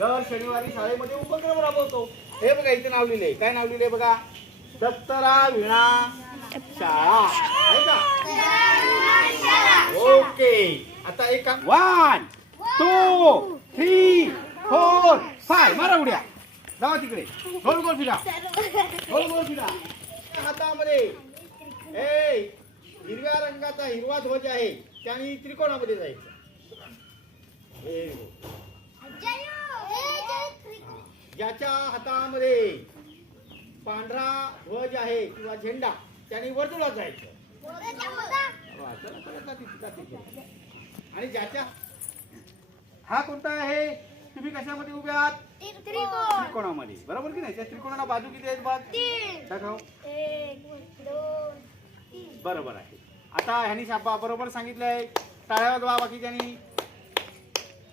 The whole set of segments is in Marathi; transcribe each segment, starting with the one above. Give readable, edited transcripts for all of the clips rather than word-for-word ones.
दर शनिवारी शाळेमध्ये उपक्रम राबवतो. हे बघा इथे नाव लिहिले. काय नाव लिहिले बघा? दप्तरा विणा शाळा आहे का? ओके. आता एक काम. 1 2 3 4 5 मारा उड्या. जावा तिकडे. गोल गोल फिरा. गोल गोल फिरा. हातामध्ये हिरव्या रंगाचा हिरवा ध्वज आहे. त्याने त्रिकोणामध्ये जायचं. ज्याच्या हातामध्ये पांढरा ध्वज आहे किंवा झेंडा त्याने वर्तुळात जायचं. आणि ज्याच्या हा कोणता आहे? तुम्ही कशामध्ये उभे आहात? त्रिकोणामध्ये. बरोबर की नाही? त्या त्रिकोणाला बाजू किती आहेत? बघ दाखव. 1 2 3. बरोबर आहे. आता ह्यानी शाबा बरोबर सांगितलंय. टाळ्या वाजवा बाकीच्यांनी.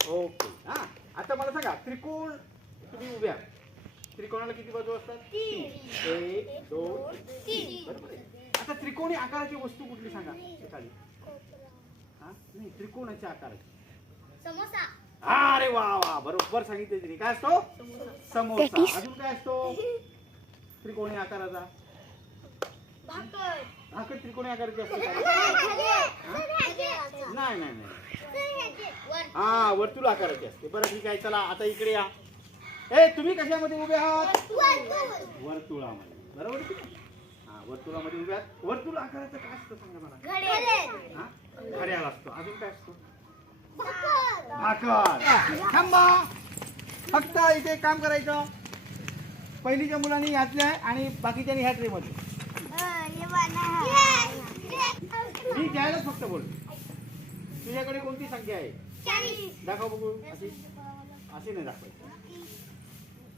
ओके. हा आता मला सांगा, त्रिकोण तुम्ही उभे आहात. त्रिकोणाला किती बाजू असतात? 3. 1 2 3. बरोबर आहे. आता त्रिकोणी आकाराची वस्तू कुठली सांगा एखादी? हा नाही, त्रिकोणाच्या आकाराची. समोसा. अरे वा वा, बरोबर सांगितले तुम्ही. काय असतो? समोसा. अजून काय असतो त्रिकोणी आकाराचा? भाकर. भाकर त्रिकोणी आकाराची असते का? नाही नाही नाही. हा वर्तुळ आकाराची असते. बरं ठीक आहे. चला आता इकडे या. तुम्ही कशामध्ये उभे आहात? वर्तुळामध्ये. बरोबर की नाही? हा वर्तुळामध्ये उभे आहात. वर्तुळ आकाराचं काय असतं सांगा मला? घड्याळ असतो. अजून काय असतो? भाकर. थांबा. फक्त इथे काम करायचं. पहिलीच्या मुलांनी ह्यातल्या आणि बाकीच्यांनी ह्या ट्रे मध्ये. मी घ्यायला फक्त बोल. तुझ्याकडे कोणती संख्या आहे? दाखव बघू. अशी अशी नाही दाखवायची.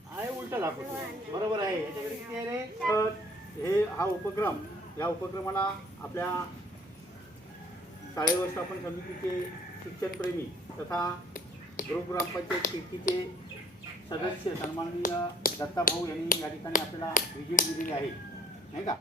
आहे उलट दाखवतो. बरोबर आहे. याच्याकडे किती आहे रे? तर हे हा उपक्रम, या उपक्रमाला आपल्या शाळे व्यवस्थापन समितीचे शिक्षणप्रेमी तथा ग्रुप ग्रामपंचायत खिडकीचे सदस्य सन्माननीय दत्ताभाऊ यांनी या ठिकाणी आपल्याला व्हिजिट दिलेली आहे, नाही का?